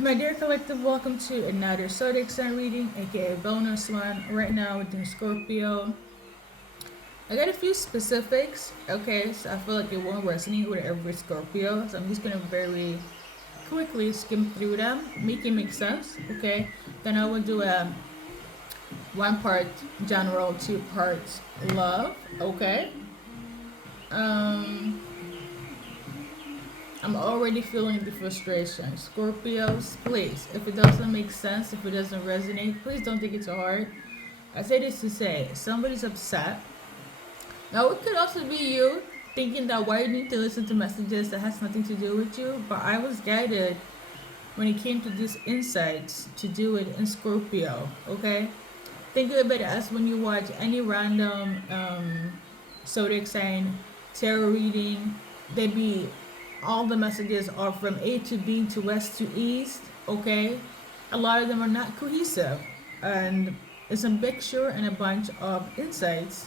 My dear collective, welcome to another zodiac sign reading, aka bonus one. Right now we're doing Scorpio. I got a few specifics, okay, so I feel like it won't resonate with every Scorpio, so I'm just gonna very quickly skim through them, make it make sense, okay? Then I will do a one part general, two parts love, okay? Um, I'm already feeling the frustration. Scorpios, please, if it doesn't make sense, if it doesn't resonate, please don't take it to heart. I say this to say somebody's upset. Now, it could also be you thinking that why you need to listen to messages that has nothing to do with you, but I was guided when it came to these insights to do it in Scorpio, okay? Think of it as when you watch any random zodiac sign tarot reading, they be all the messages are from A to B to West to East, okay? A lot of them are not cohesive, and it's a mixture and a bunch of insights.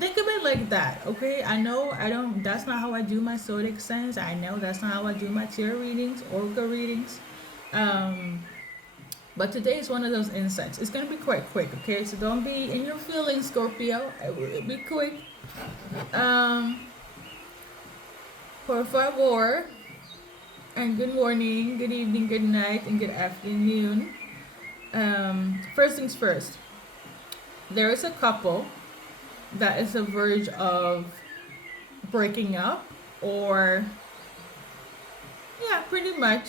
Think of it like that, okay? I know I don't, that's not how I do my zodiac signs. I know that's not how I do my tarot readings, oracle readings. Um, but today is one of those insights. It's gonna be quite quick, okay? So don't be in your feelings, Scorpio. It will be quick. Um, por favor, and good morning, good evening, good night, and good afternoon. First things first, there is a couple that is on the verge of breaking up, or, yeah, pretty much.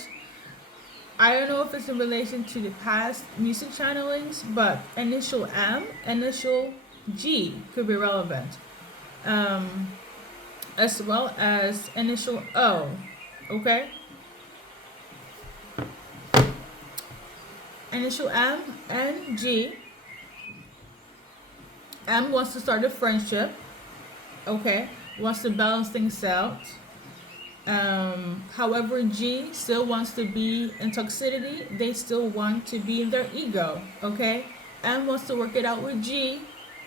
I don't know if it's in relation to the past music channelings, but initial M, initial G could be relevant, um, as well as initial O. Okay? Initial M and G. M wants to start a friendship, okay? Wants to balance things out. However, G still wants to be in toxicity. They still want to be in their ego, okay? M wants to work it out with G.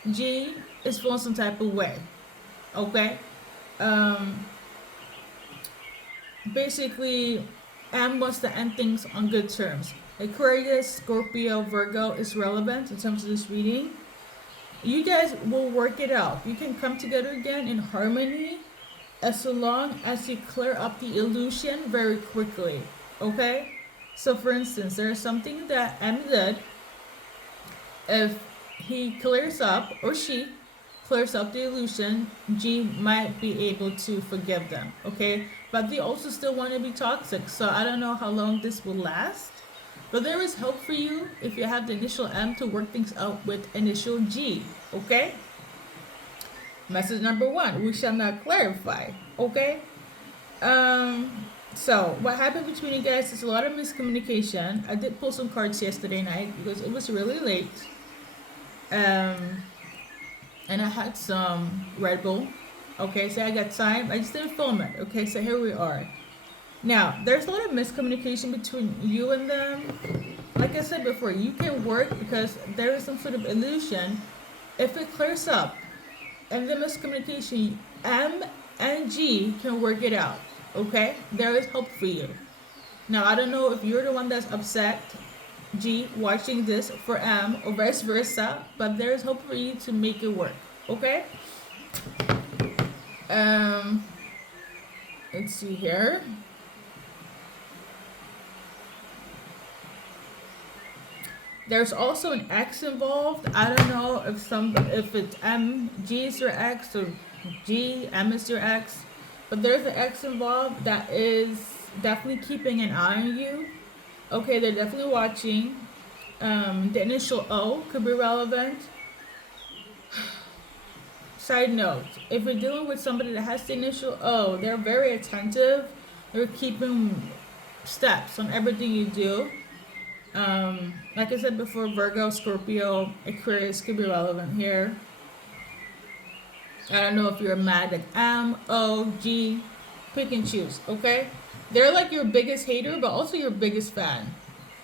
G is feeling some type of way, okay? Um, Basically, M wants to end things on good terms. Aquarius, Scorpio, Virgo is relevant in terms of this reading. You guys will work it out. You can come together again in harmony as long as you clear up the illusion very quickly. Okay? So, for instance, there's something that M did. If he clears up, or she clears up the illusion, G might be able to forgive them. Okay? But they also still want to be toxic. So, I don't know how long this will last. But there is hope for you if you have the initial M to work things out with initial G. Okay? Message number one, we shall not clarify. Okay? So what happened between you guys is a lot of miscommunication. I did pull some cards yesterday night because it was really late. Um, and I had some Red Bull. Okay, so I got time. I just didn't film it. Okay, so here we are. Now, there's a lot of miscommunication between you and them. Like I said before, you can work because there is some sort of illusion. If it clears up and the miscommunication, M and G can work it out. Okay? There is hope for you. Now, I don't know if you're the one that's upset, G, watching this for M, or vice versa, but there is hope for you to make it work. Okay? Um, let's see here. There's also an X involved. I don't know if it's M, G is your X, or G, M is your X, but there's an X involved that is definitely keeping an eye on you. Okay, they're definitely watching. The initial O could be relevant. Side note: if you're dealing with somebody that has the initial O, they're very attentive. They're keeping steps on everything you do. Like I said before, Virgo, Scorpio, Aquarius could be relevant here. I don't know if you're mad at M, O, G. Pick and choose, okay? They're like your biggest hater, but also your biggest fan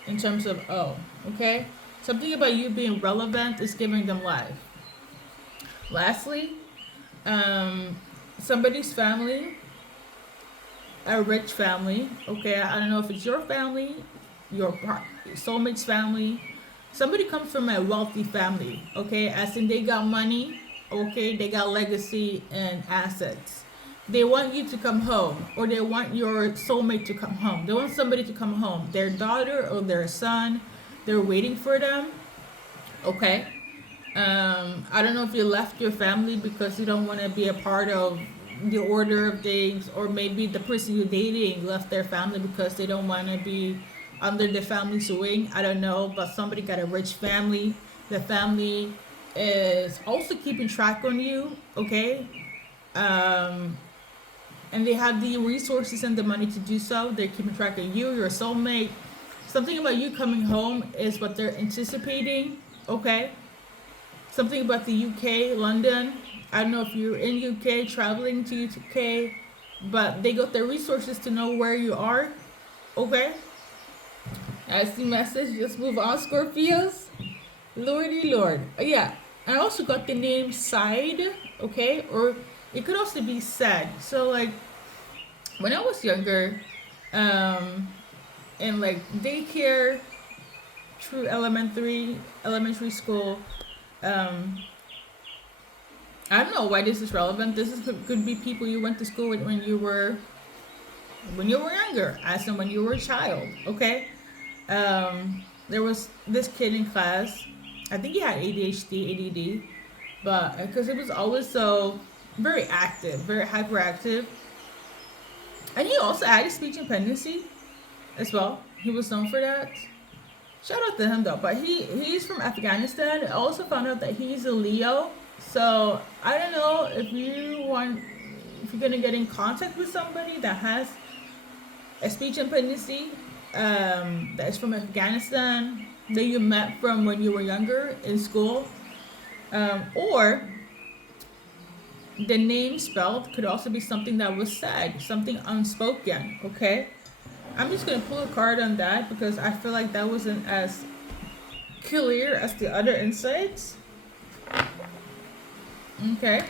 in terms of O, okay? Something about you being relevant is giving them life. Lastly, somebody's family, a rich family, okay? I don't know if it's your family, soulmate's family. Somebody comes from a wealthy family, okay? As in they got money, okay? They got legacy and assets. They want you to come home, or they want your soulmate to come home. They want somebody to come home. Their daughter or their son, they're waiting for them, okay? I don't know if you left your family because you don't want to be a part of the order of things, or maybe the person you're dating left their family because they don't want to be under the family's wing. I don't know, but somebody got a rich family. The family is also keeping track on you, okay? Um, and they have the resources and the money to do so. They're keeping track of you, your soulmate. Something about you coming home is what they're anticipating, okay? Something about the UK, London. I don't know if you're in UK, traveling to UK, but they got the resources to know where you are, okay? That's the message. Just move on, Scorpios. Lordy Lord. Yeah, I also got the name Side, okay? Or it could also be Sad. So, like, when I was younger, in like daycare, through elementary school, um, I don't know why this is relevant. This is could be people you went to school with when you were younger, as in when you were a child. Okay, there was this kid in class. I think he had ADHD, ADD, but because it was always so very active, very hyperactive, and he also had a speech impedancy as well. He was known for that. Shout out to him though. But he's from Afghanistan. I also found out that he's a Leo. So I don't know if you're gonna get in contact with somebody that has a speech impedancy, that is from Afghanistan, that you met from when you were younger in school, or the name spelled could also be something that was said, something unspoken. Okay, I'm just gonna pull a card on that because I feel like that wasn't as clear as the other insights. Okay.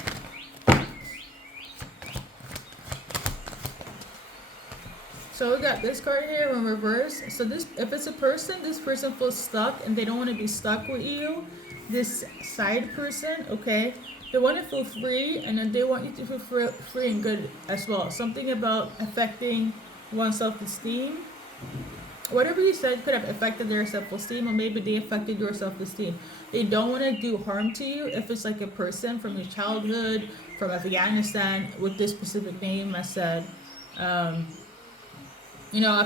So we got this card here in reverse. So this, if it's a person, this person feels stuck and they don't want to be stuck with you. This side person, okay, they want to feel free, and then they want you to feel free and good as well. Something about affecting one's self-esteem. Whatever you said could have affected their self-esteem, or maybe they affected your self-esteem. They don't want to do harm to you. If it's like a person from your childhood, from Afghanistan, with this specific name, I said, I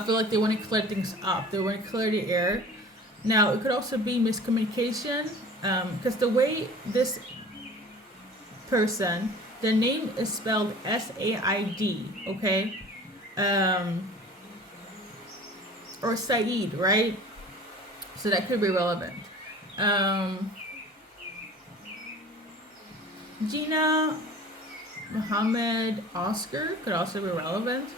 feel like they want to clear things up. They want to clear the air. Now, it could also be miscommunication, because the way this person, their name is spelled SAID, okay? Or Saeed, right? So that could be relevant. Gina, Muhammad, Oscar could also be relevant.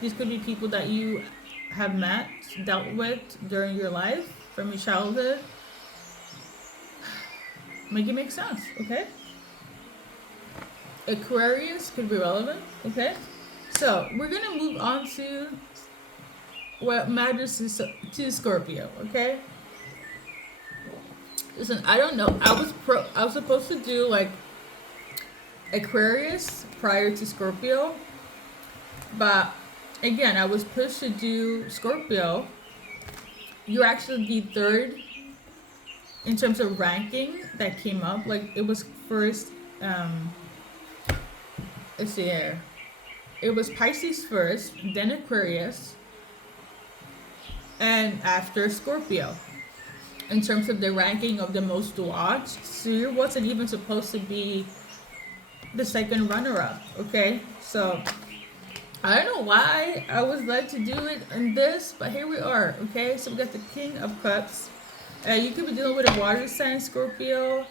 These could be people that you have met, dealt with during your life, from your childhood. Make it make sense, okay? Aquarius could be relevant, okay? So we're gonna move on to what matters to Scorpio, okay? Listen, I don't know. I was supposed to do like Aquarius prior to Scorpio, but again, I was pushed to do Scorpio. You're actually the third in terms of ranking that came up. Like it was first. Let's see here. It was Pisces first, then Aquarius, and after Scorpio, in terms of the ranking of the most watched. So you wasn't even supposed to be the second runner-up, okay? So I don't know why I was led to do it in this, but here we are, okay? So we got the King of Cups. You could be dealing with a water sign, Scorpio,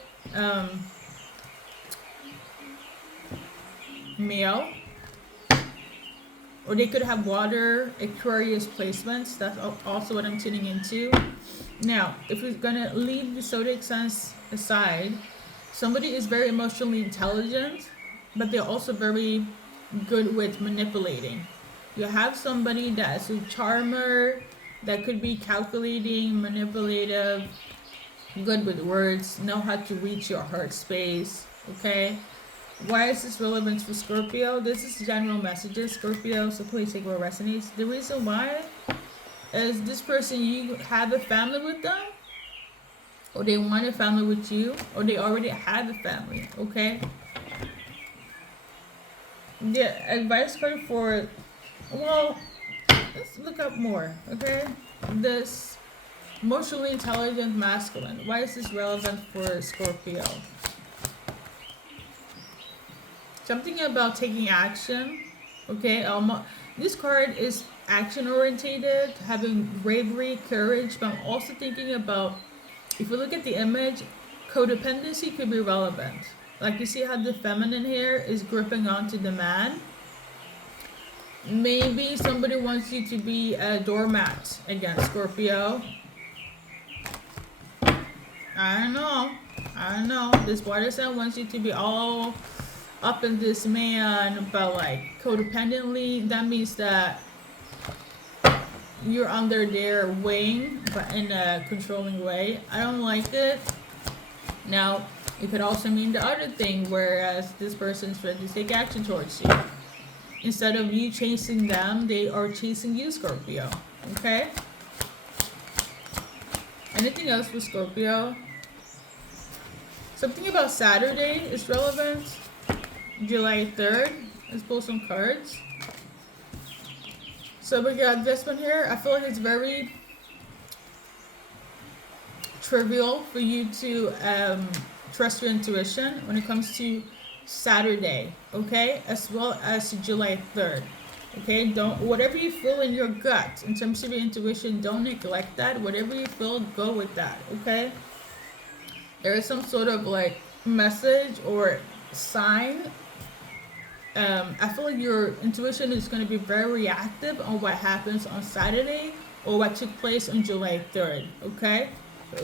male. Or they could have water, Aquarius placements. That's also what I'm tuning into. Now, if we're going to leave the zodiac signs aside, somebody is very emotionally intelligent, but they're also very good with manipulating. You have somebody that's a charmer, that could be calculating, manipulative, good with words, know how to reach your heart space. Okay. Why is this relevant for Scorpio? This is general messages, Scorpio, so please take what resonates. The reason why is this person, you have a family with them, or they want a family with you, or they already have a family. Okay. The advice card for, well, let's look up more. Okay. This emotionally intelligent masculine. Why is this relevant for Scorpio? Something about taking action. Okay. This card is action orientated, having bravery, courage, but I'm also thinking about, if you look at the image, codependency could be relevant. Like, you see how the feminine here is gripping onto the man. Maybe somebody wants you to be a doormat again, Scorpio. I don't know. This water sign wants you to be all up in this man, but like codependently. That means that you're under their wing, but in a controlling way. I don't like it. Now, it could also mean the other thing, whereas this person's ready to take action towards you. Instead of you chasing them, they are chasing you, Scorpio. Okay? Anything else for Scorpio? Something about Saturday is relevant. July 3rd. Let's pull some cards. So we got this one here. I feel like it's very trivial for you to trust your intuition when it comes to Saturday, okay? As well as July 3rd. Okay, don't, whatever you feel in your gut in terms of your intuition, don't neglect that. Whatever you feel, go with that, okay? There is some sort of like message or sign. I feel like your intuition is going to be very reactive on what happens on Saturday or what took place on July 3rd, okay?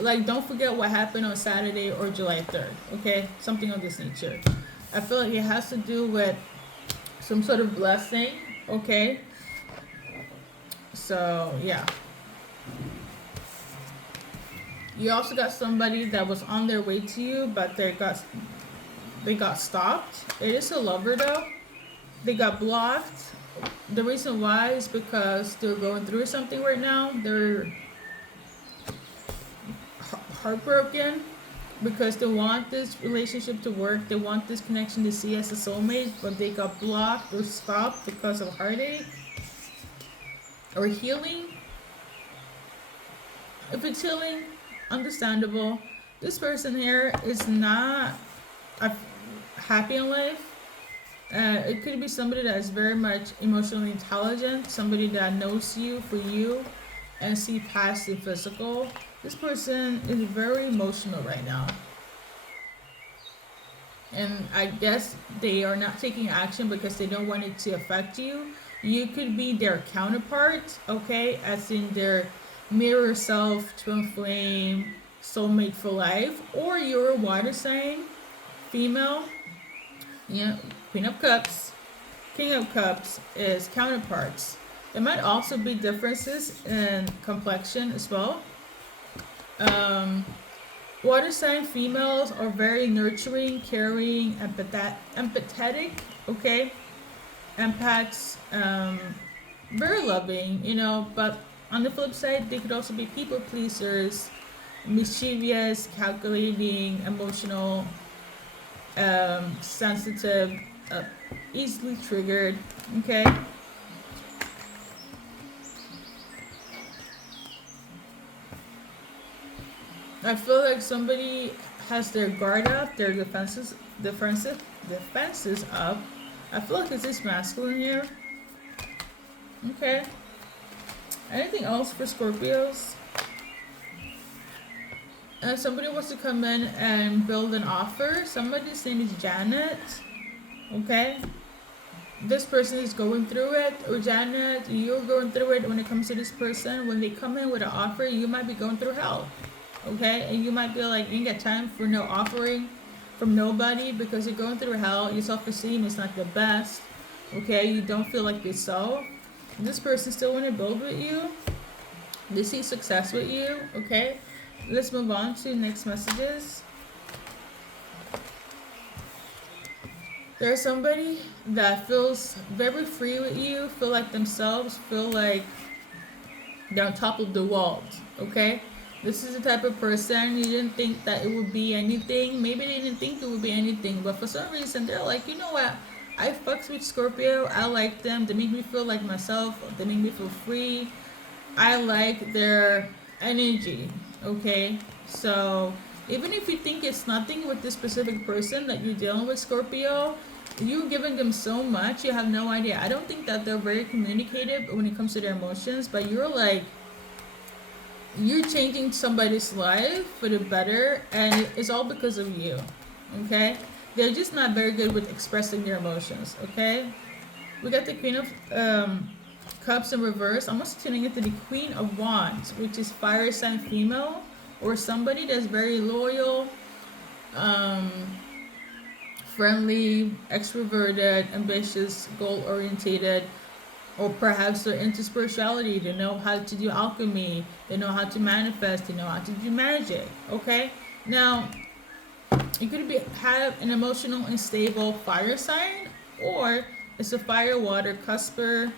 Like, don't forget what happened on Saturday or July 3rd, okay? Something of this nature. I feel like it has to do with some sort of blessing, okay? So, yeah. You also got somebody that was on their way to you, but they got stopped. It is a lover though. They got blocked. The reason why is because they're going through something right now. They're heartbroken because they want this relationship to work. They want this connection to see as a soulmate, but they got blocked or stopped because of heartache or healing. If it's healing, understandable. This person here is not happy in life. It could be somebody that is very much emotionally intelligent, somebody that knows you for you and see past the physical. This person is very emotional right now. And I guess they are not taking action because they don't want it to affect you. You could be their counterpart, okay, as in their mirror self, twin flame, soulmate for life, or you're a water sign, female. Yeah, Queen of Cups, King of Cups is counterparts. There might also be differences in complexion as well. Water sign females are very nurturing, caring, empathetic, okay? Empaths, very loving, you know, but on the flip side, they could also be people pleasers, mischievous, calculating, emotional, sensitive, easily triggered, okay? I feel like somebody has their guard up, their defenses up. I feel like it's this masculine here. Okay. Anything else for Scorpios? Somebody wants to come in and build an offer. Somebody's name is Janet. Okay. This person is going through it, or Janet, you're going through it. When it comes to this person, when they come in with an offer, you might be going through hell. Okay, and you might be like, you ain't got time for no offering from nobody because you're going through hell. Your self-esteem is not the best. Okay, you don't feel like yourself. This person still want to build with you. They see success with you. Okay, let's move on to next messages. There's somebody that feels very free with you, feel like themselves, feel like they're on top of the world. Okay, this is the type of person you didn't think that it would be anything. Maybe they didn't think it would be anything, but for some reason they're like, you know what? I fucks with Scorpio. I like them. They make me feel like myself. They make me feel free. I like their energy. Okay, so even if you think it's nothing with this specific person that you're dealing with, Scorpio, you're giving them so much, you have no idea. I don't think that they're very communicative when it comes to their emotions, but you're like, you're changing somebody's life for the better, and it's all because of you. Okay, they're just not very good with expressing their emotions. Okay, we got the Queen of Cups in reverse. I'm also tuning into the Queen of Wands, which is fire sign female, or somebody that's very loyal, um, friendly, extroverted, ambitious, goal orientated, or perhaps they're into spirituality. They know how to do alchemy, they know how to manifest, they know how to do magic. Okay, now it could be have an emotional unstable fire sign, or it's a fire water cusper.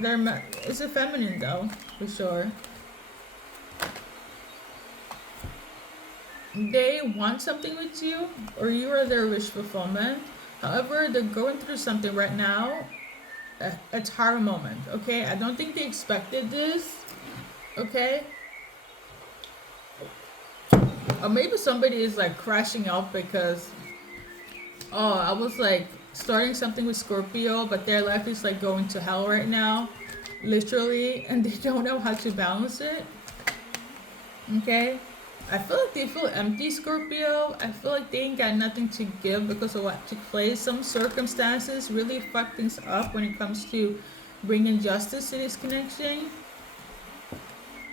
It's a feminine though, for sure. They want something with you, or you are their wish fulfillment. However, they're going through something right now, a hard moment. Okay, I don't think they expected this. Okay, or maybe somebody is like crashing out because, oh, I was like starting something with Scorpio, but their life is like going to hell right now, literally, and they don't know how to balance it. Okay, I feel like they feel empty, Scorpio. I feel like they ain't got nothing to give because of what took place. Some circumstances really fuck things up when it comes to bringing justice to this connection.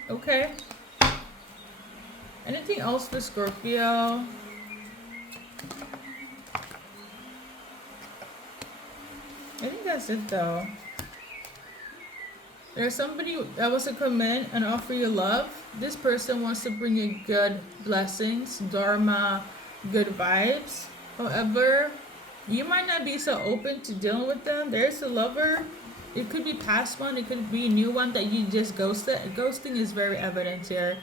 Okay. Anything else for Scorpio? I think that's it though. There's somebody that wants to come in and offer you love. This person wants to bring you good blessings, dharma, good vibes. However, you might not be so open to dealing with them. There's a lover. It could be past one. It could be a new one that you just ghosted. Ghosting is very evident here.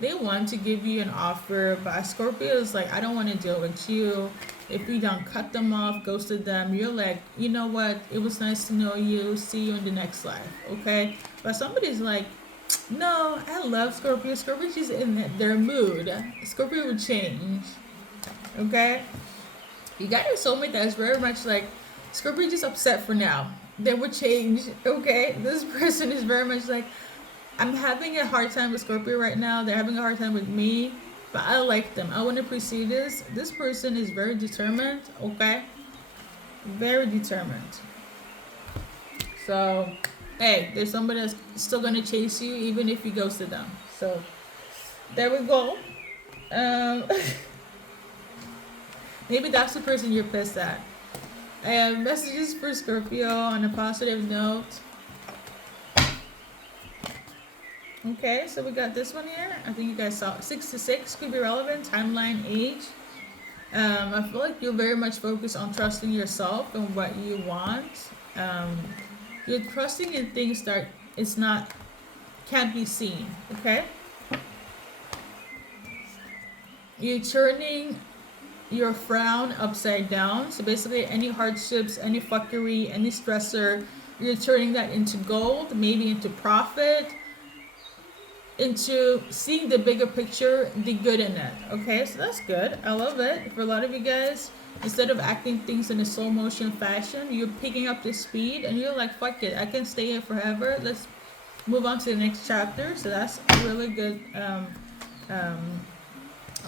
They want to give you an offer, but Scorpio is like, I don't want to deal with you. If you don't cut them off, ghosted them, you're like, you know what? It was nice to know you. See you in the next life, okay? But somebody's like, no, I love Scorpio. Scorpio's just in their mood. Scorpio would change, okay? You got your soulmate that is very much like, Scorpio just upset for now. They would change, okay? This person is very much like, I'm having a hard time with Scorpio right now. They're having a hard time with me, but I like them. I want to pursue this. This person is very determined, okay? Very determined. So, hey, there's somebody that's still going to chase you even if you ghosted them. So, there we go. Maybe that's the person you're pissed at. And messages for Scorpio on a positive note. Okay, so we got this one here. I think you guys saw 6 to 6 could be relevant. Timeline, age. I feel like you're very much focused on trusting yourself and what you want. You're trusting in things that it's not, can't be seen. Okay. You're turning your frown upside down. So basically, any hardships, any fuckery, any stressor, you're turning that into gold, maybe into profit, into seeing the bigger picture, the good in it. Okay, so that's good. I love it. For a lot of you guys, instead of acting things in a slow motion fashion, you're picking up the speed and you're like, fuck it, I can stay here forever. Let's move on to the next chapter. So that's a really good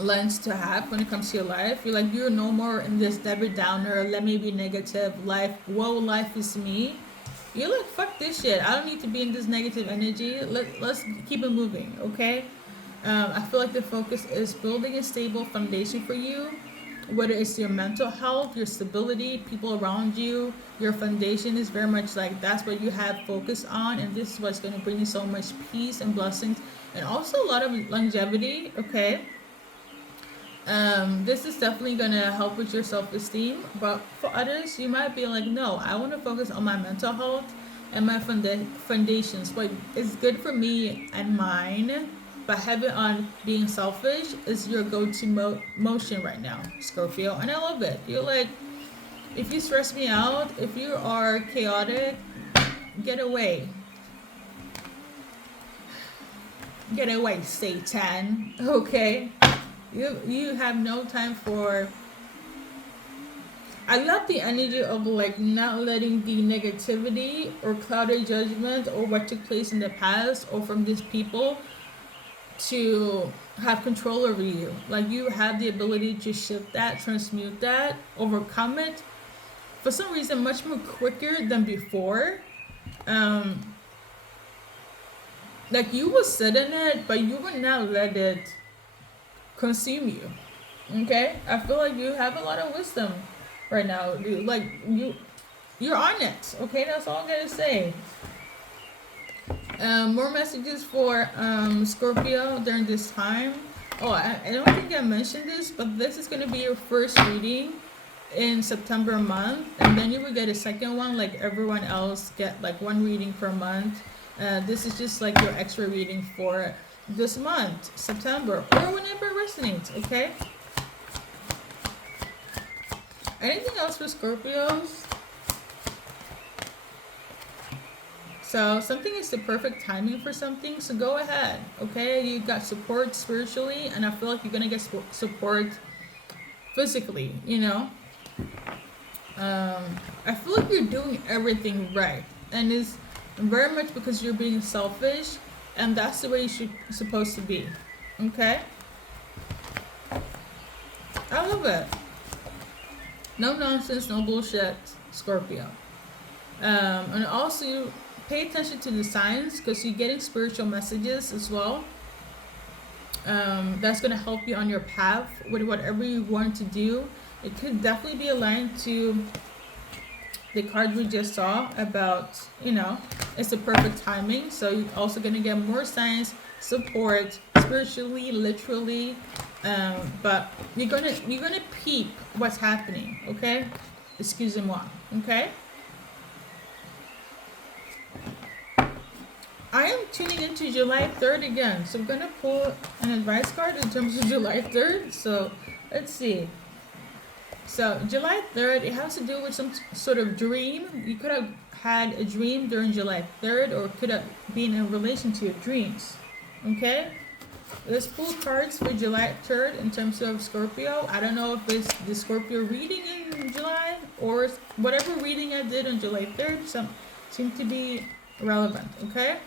lens to have when it comes to your life. You're like, you're no more in this Debbie Downer, let me be negative life, whoa, life is me. You're like, fuck this shit. I don't need to be in this negative energy. Let's keep it moving, okay? I feel like the focus is building a stable foundation for you. whether it's your mental health, your stability, people around you, your foundation is very much like that's what you have focus on, and this is what's going to bring you so much peace and blessings, and also a lot of longevity. Okay, this is definitely gonna help with your self-esteem. But for others, you might be like, no, I want to focus on my mental health and my foundations. What is good for me and mine, but heavy on being selfish is your go-to motion right now, Scorpio. And I love it. You're like, if you stress me out, if you are chaotic, get away. Get away, Satan. Okay? You have no time for. I love the energy of like not letting the negativity or clouded judgment or what took place in the past or from these people to have control over you. Like you have the ability to shift that, transmute that, overcome it for some reason much more quicker than before. Like you will sit in it, but you will not let it consume you. Okay, I feel like you have a lot of wisdom right now. You're on it. Okay, that's all I'm gonna say. More messages for Scorpio during this time. Oh, I don't think I mentioned this, but this is gonna be your first reading in September month, and then you will get a second one like everyone else get like one reading per month. This is just like your extra reading for this month, September, or whenever it resonates. Okay. Anything else for Scorpios? So something is the perfect timing for something, so go ahead. Okay, you got support spiritually, and I feel like you're gonna get support physically. You know, I feel like you're doing everything right, and it's very much because you're being selfish, and that's the way you should supposed to be. Okay, I love it. No nonsense, no bullshit, Scorpio. And also, you pay attention to the signs because you're getting spiritual messages as well. That's going to help you on your path with whatever you want to do. It could definitely be aligned to the card we just saw about, it's the perfect timing. So you're also going to get more signs, support, spiritually, literally. But you're gonna peep what's happening, okay? Excusez-moi, okay? I am tuning into July 3rd again, so I'm gonna pull an advice card in terms of July 3rd. So let's see. So July 3rd, it has to do with some sort of dream. You could have had a dream during July 3rd, or could have been in relation to your dreams, okay? Let's pull cards for July 3rd in terms of Scorpio. I don't know if it's the Scorpio reading in July or whatever reading I did on July 3rd. Some seem to be relevant, okay?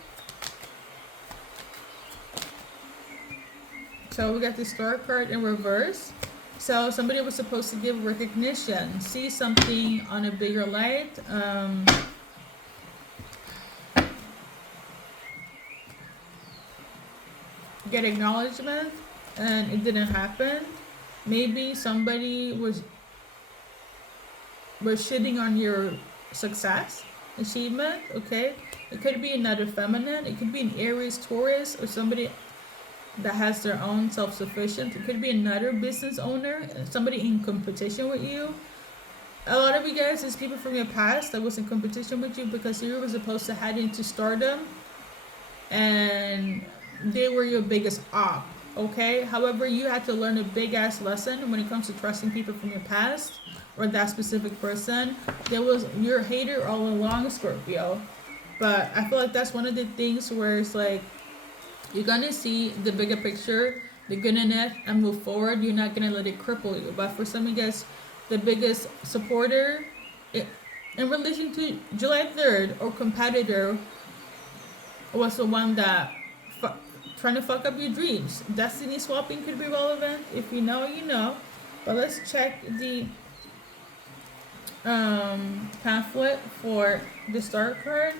So we got the Star card in reverse. So somebody was supposed to give recognition, see something on a bigger light. Get acknowledgement, and it didn't happen. Maybe somebody was shitting on your success, achievement. Okay, it could be another feminine. It could be an Aries, Taurus, or somebody that has their own self-sufficient. It could be another business owner, somebody in competition with you. A lot of you guys is people from your past that was in competition with you because you were supposed to head into stardom, and they were your biggest op, okay? However, you had to learn a big ass lesson when it comes to trusting people from your past or that specific person. There was your hater all along, Scorpio. But I feel like that's one of the things where it's like you're gonna see the bigger picture, the good in it, and move forward. You're not gonna let it cripple you. But for some of you guys, the biggest supporter in relation to July 3rd or competitor was the one that trying to fuck up your dreams. Destiny swapping could be relevant. If you know, you know. But let's check the pamphlet for the Star card.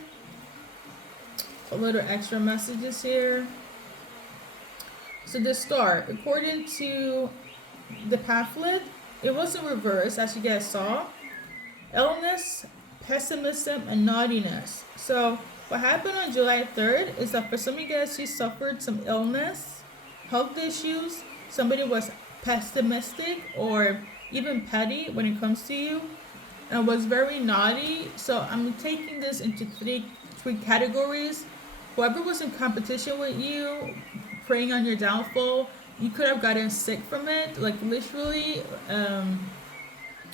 A little extra messages here. So the Star, according to the pamphlet, it was in reverse, as you guys saw. Illness, pessimism, and naughtiness. So what happened on July 3rd is that for some of you guys, you suffered some illness, health issues. Somebody was pessimistic or even petty when it comes to you, and was very naughty. So I'm taking this into three categories. Whoever was in competition with you, preying on your downfall, you could have gotten sick from it, like literally,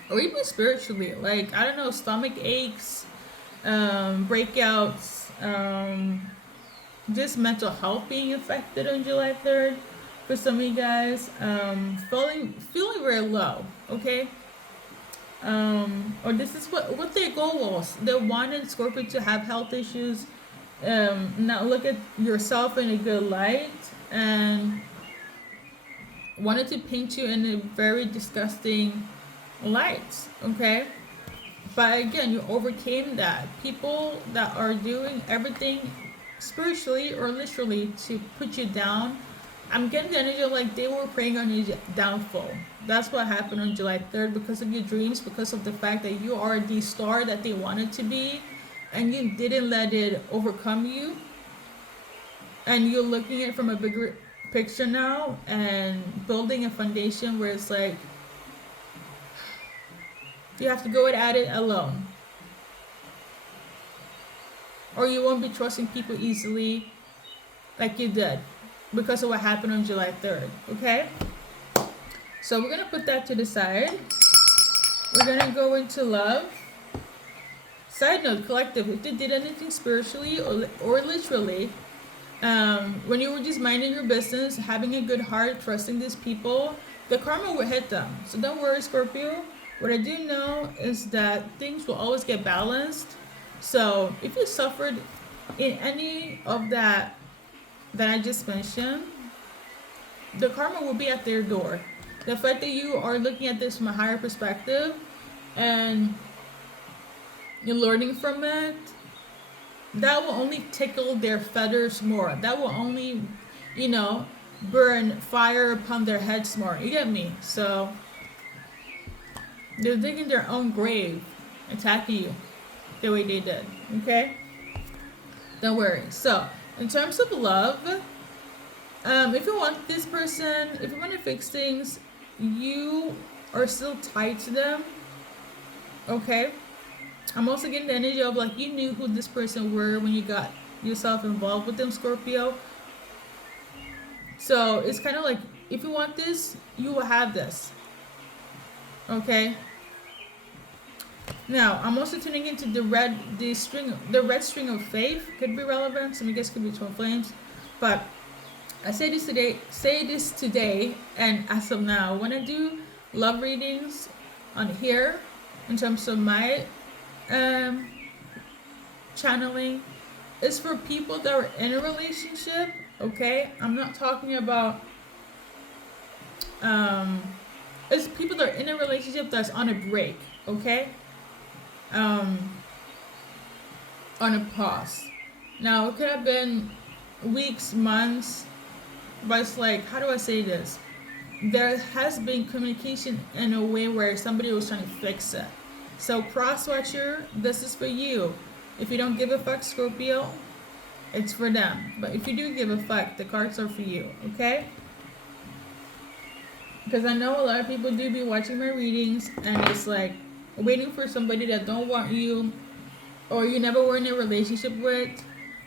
or even spiritually. Like, I don't know, stomach aches, breakouts, just mental health being affected on July 3rd for some of you guys, feeling very low, okay? Or this is what their goal was. They wanted Scorpio to have health issues, not look at yourself in a good light, and wanted to paint you in a very disgusting light, okay? But again, you overcame that. People that are doing everything spiritually or literally to put you down, I'm getting the energy of like they were preying on your downfall. That's what happened on July 3rd because of your dreams, because of the fact that you are the star that they wanted to be, and you didn't let it overcome you. And you're looking at it from a bigger picture now and building a foundation where it's like you have to go at it alone, or you won't be trusting people easily like you did because of what happened on July 3rd, okay? So we're gonna put that to the side. We're gonna go into love. Side note, collective, if they did anything spiritually or literally, when you were just minding your business, having a good heart, trusting these people, the karma will hit them. So don't worry, Scorpio. What I do know is that things will always get balanced. So if you suffered in any of that I just mentioned, the karma will be at their door. The fact that you are looking at this from a higher perspective and you're learning from it, that will only tickle their feathers more. That will only, burn fire upon their heads more. You get me? So they're digging their own grave, attacking you the way they did. Okay? Don't worry. So, in terms of love, if you want this person, if you want to fix things, you are still tied to them. Okay? I'm also getting the energy of like you knew who this person were when you got yourself involved with them, Scorpio. So it's kind of like if you want this, you will have this. Okay. Now I'm also tuning into the red string of faith could be relevant. Some of you guys could be twin flames, but I say this today, and as of now, when I do love readings on here, in terms of my channeling, is for people that are in a relationship. Okay, I'm not talking about it's people that are in a relationship that's on a break. Okay, on a pause. Now it could have been weeks, months, but it's like, how do I say this? There has been communication in a way where somebody was trying to fix it. So cross-watcher, this is for you. If you don't give a fuck, Scorpio, it's for them. But if you do give a fuck, the cards are for you, okay? Because I know a lot of people do be watching my readings and it's like waiting for somebody that don't want you or you never were in a relationship with.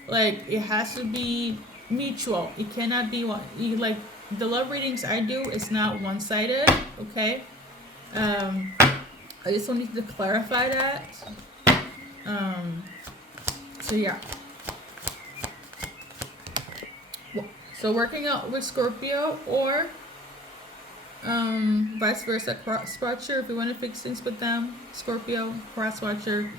Like, it has to be mutual. It cannot be one. Like, the love readings I do is not one-sided, okay? I just wanted to clarify that. So yeah. So working out with Scorpio or vice versa, cross-watcher. If you want to fix things with them, Scorpio, cross-watcher,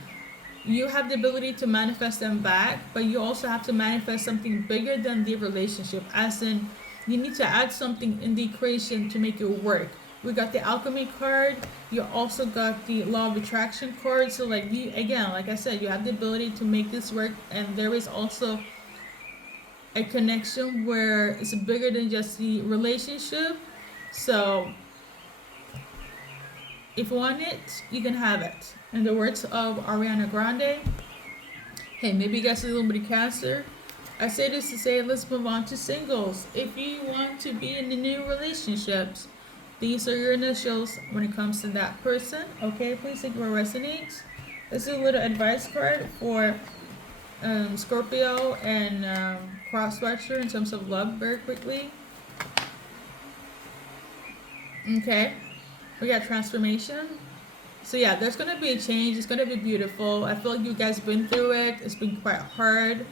you have the ability to manifest them back, but you also have to manifest something bigger than the relationship. As in, you need to add something in the equation to make it work. We got the alchemy card. You also got the law of attraction card. So like you, again, like I said, you have the ability to make this work, and there is also a connection where it's bigger than just the relationship. So If you want it, you can have it. In the words of Ariana Grande, hey, maybe you guys are a little bit of Cancer. I say this to say, let's move on to singles. If you want to be in the new relationships, these are your initials when it comes to that person. Okay, please take what resonates. This is a little advice card for Scorpio and Crosswatcher in terms of love, very quickly. Okay, we got transformation. So yeah, there's gonna be a change. It's gonna be beautiful. I feel like you guys have been through it. It's been quite hard.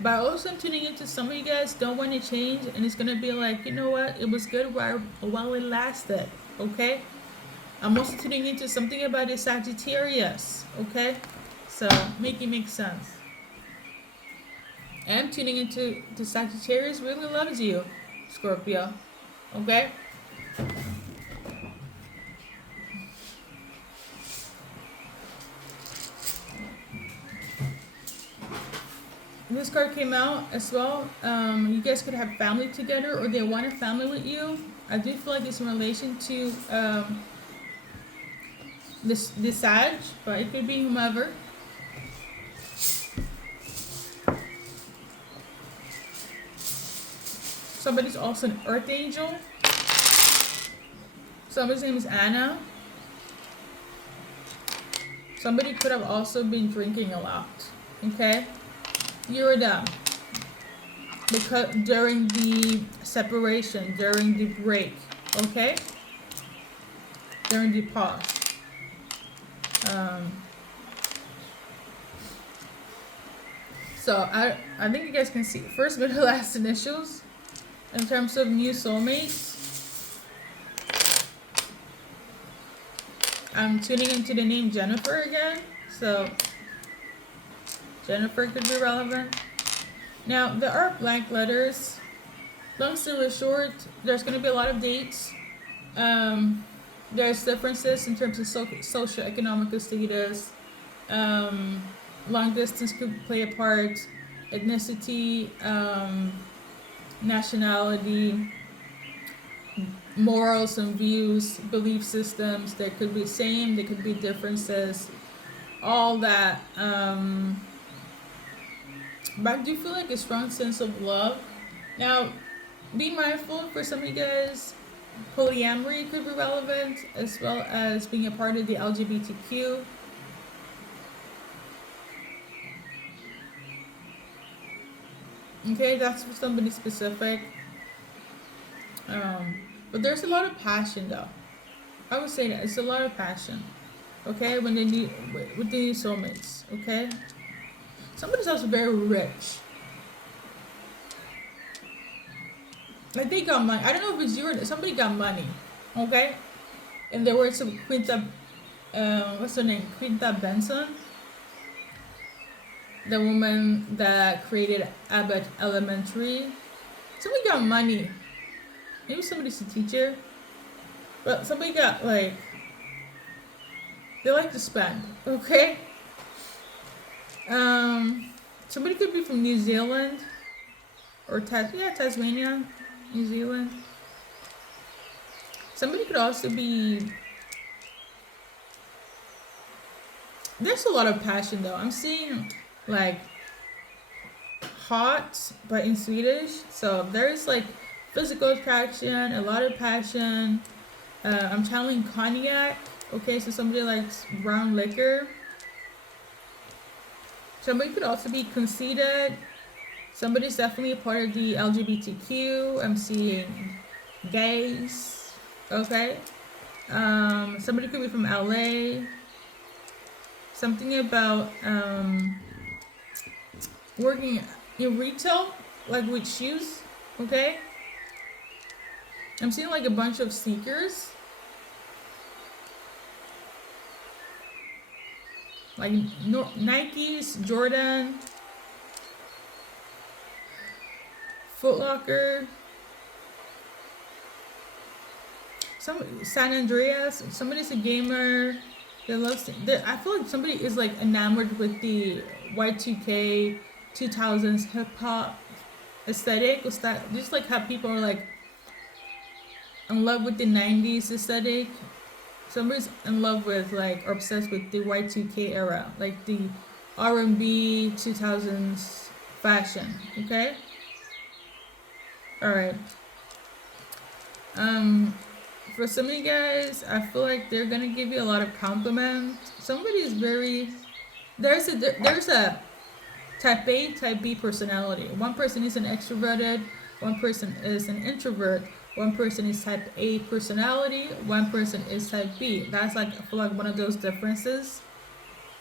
But also I'm tuning into some of you guys don't want to change, and it's gonna be like, you know what? It was good while it lasted. Okay. I'm also tuning into something about the Sagittarius. Okay. So make it make sense. And I'm tuning into the Sagittarius really loves you, Scorpio. Okay. This card came out as well. You guys could have family together, or they want a family with you. I do feel like it's in relation to this Sag, but it could be whomever. Somebody's also an earth angel. Somebody's name is Anna. Somebody could have also been drinking a lot. Okay? You're done. Because during the separation, during the break, okay? During the pause. So I think you guys can see first, middle, last initials in terms of new soulmates. I'm tuning into the name Jennifer again, so Jennifer could be relevant. Now, there are blank letters. Long story short, there's going to be a lot of dates. There's differences in terms of socioeconomic status. Long distance could play a part. Ethnicity, nationality, morals and views, belief systems. There could be same, there could be differences. All that. But I do feel like a strong sense of love. Now, be mindful for some of you guys, polyamory could be relevant, as well as being a part of the LGBTQ. Okay, that's for somebody specific. But there's a lot of passion, though. I would say that it's a lot of passion. Okay, when they need with the soulmates. Okay. Somebody's also very rich. Like they got money. I don't know if it's you or somebody got money. Okay? And there were some Quinta, what's her name? Quinta Benson. The woman that created Abbott Elementary. Somebody got money. Maybe somebody's a teacher. But somebody got like, they like to spend. Okay? Somebody could be from New Zealand or Tasmania, New Zealand. Somebody could also be. There's a lot of passion though. I'm seeing like hot, but in Swedish. So there's like physical attraction, a lot of passion. I'm channeling cognac. Okay, so somebody likes brown liquor. Somebody could also be conceited. Somebody's definitely a part of the LGBTQ. I'm seeing gays. Okay. Somebody could be from LA. Something about working in retail, like with shoes. Okay. I'm seeing like a bunch of sneakers. Like Nikes, Jordan, Foot Locker, San Andreas. Somebody's a gamer. They love. I feel like somebody is like enamored with the Y2K 2000s hip hop aesthetic. Was that just like how people are like in love with the 90s aesthetic? Somebody's in love with, like, or obsessed with the Y2K era, like the R&B 2000s fashion. Okay. All right. Um, for some of you guys, I feel like they're gonna give you a lot of compliments. Somebody is very there's a type A, type B personality. One person is an extroverted, one person is an introvert, one person is type A personality, one person is type B. That's like, I feel like one of those differences.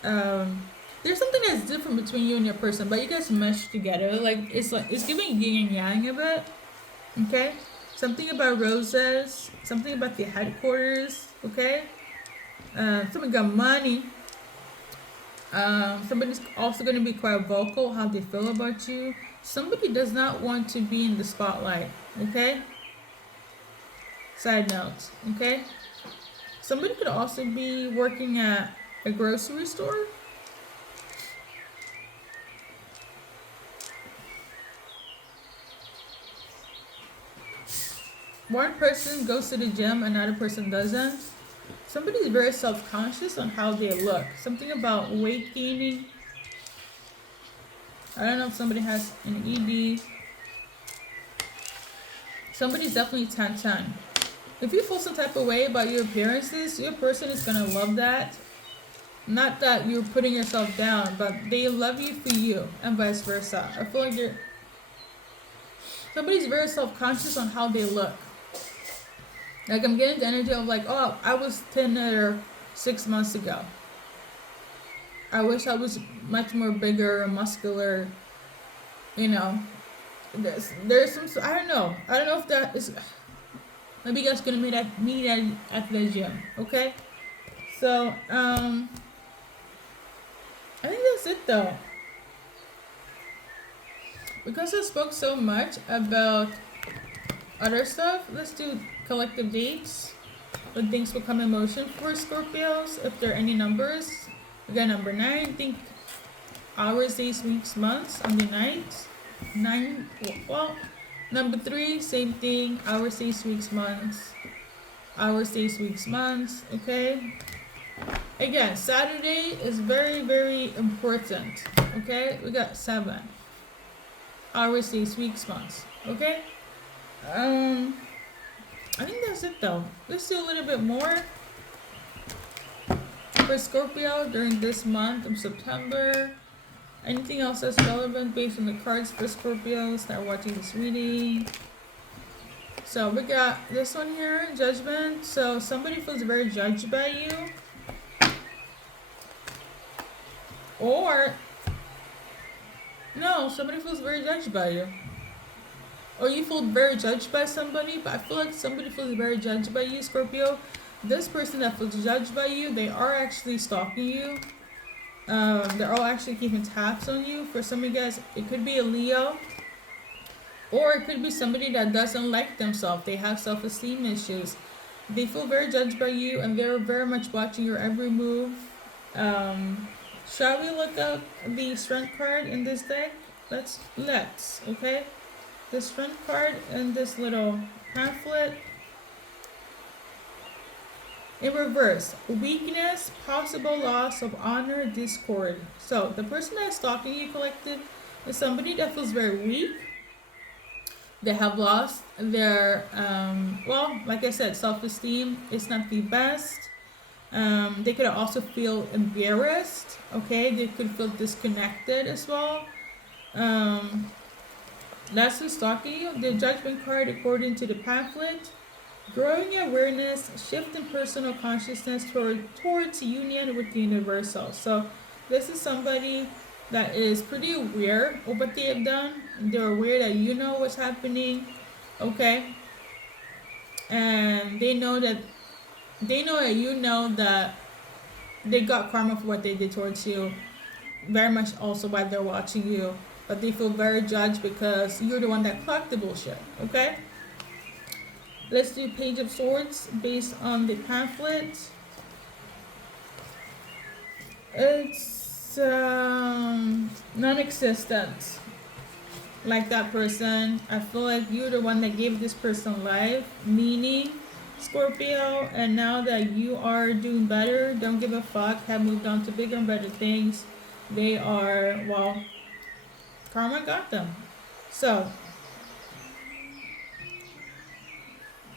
Um, there's something that's different between you and your person, but you guys mesh together. Like it's giving yin and yang a bit. Okay, something about roses, something about the headquarters. Okay, something got money. Somebody's also going to be quite vocal how they feel about you. Somebody does not want to be in the spotlight. Okay. Side note. Okay. Somebody could also be working at a grocery store. One person goes to the gym, another person doesn't. Somebody is very self-conscious on how they look. Something about weight gaining. I don't know if somebody has an ED. Somebody's definitely 10-10. If you feel some type of way about your appearances, your person is going to love that. Not that you're putting yourself down, but they love you for you, and vice versa. I feel like somebody's very self-conscious on how they look. Like, I'm getting the energy of like, oh, I was thinner 6 months ago. I wish I was much more bigger and muscular. You know, there's some, I don't know if that is. Maybe you guys gonna meet at the gym. Okay, so I think that's it though. Because I spoke so much about other stuff, let's do collective dates. When things will come in motion for Scorpios, if there are any numbers. Again, number 9, think hours, days, weeks, months on the night. 9, well, number 3, same thing, hours, days, weeks, months. Hours, days, weeks, months, okay? Again, Saturday is very, very important, okay? We got 7. Hours, days, weeks, months, okay? I think that's it though. Let's do a little bit more for Scorpio during this month of September. Anything else that's relevant based on the cards for Scorpios that are watching this reading? So we got this one here, Judgment. So somebody feels very judged by you. Or, no, somebody feels very judged by you. Or you feel very judged by somebody, but I feel like somebody feels very judged by you, Scorpio. This person that feels judged by you, they are actually stalking you. They're all actually keeping tabs on you. For some of you guys, it could be a Leo. Or it could be somebody that doesn't like themselves. They have self-esteem issues. They feel very judged by you, and they're very much watching your every move. Shall we look up the Strength card in this deck? Let's, okay? The Strength card in this little pamphlet. In reverse, weakness, possible loss of honor, discord. So the person that's stalking you, collective, is somebody that feels very weak. They have lost their, well, like I said, self-esteem is not the best. They could also feel embarrassed, okay? They could feel disconnected as well. That's who's stalking you. The Judgment card, according to the pamphlet. Growing awareness, shift in personal consciousness towards union with the universal. So this is somebody that is pretty aware of what they have done. They're aware that you know what's happening, okay? And they know that you know that they got karma for what they did towards you. Very much also why they're watching you. But they feel very judged because you're the one that clocked the bullshit, okay? Let's do Page of Swords based on the pamphlet. It's non-existent. Like that person, I feel like you're the one that gave this person life, meaning Scorpio, and now that you are doing better, don't give a fuck, have moved on to bigger and better things. They are, well, karma got them. So,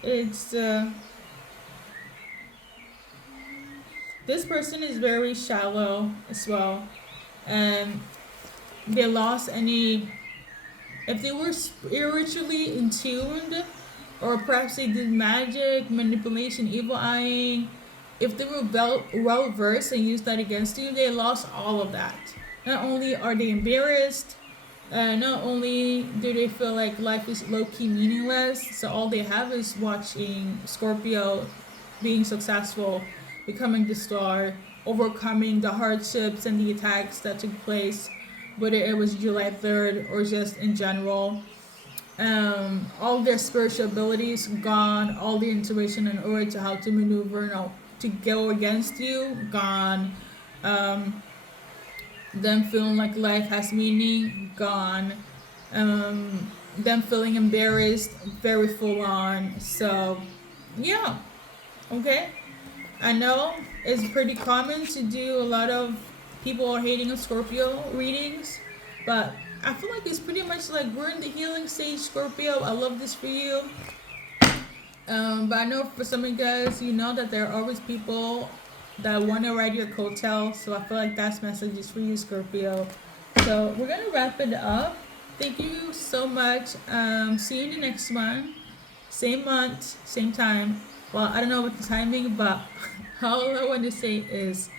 it's, this person is very shallow as well. And they lost any, if they were spiritually in tuned, or perhaps they did magic, manipulation, evil eyeing, if they were well versed and used that against you, they lost all of that. Not only are they embarrassed, not only do they feel like life is low key meaningless, so all they have is watching Scorpio being successful, becoming the star, overcoming the hardships and the attacks that took place, whether it was July 3rd or just in general. All their spiritual abilities gone, all the intuition and aura to how to maneuver, to go against you, gone. Them feeling like life has meaning, gone. Them feeling embarrassed, very full on. So, yeah, okay. I know it's pretty common to do a lot of people are hating on Scorpio readings, but I feel like it's pretty much like we're in the healing stage, Scorpio. I love this for you. But I know for some of you guys, you know that there are always people that want to ride your coattail. So I feel like that's messages for you, Scorpio. So we're going to wrap it up. Thank you so much. See you in the next one. Same month, same time. Well, I don't know what the timing, but all I want to say is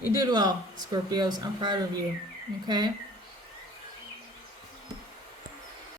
you did well, Scorpios. I'm proud of you. Okay?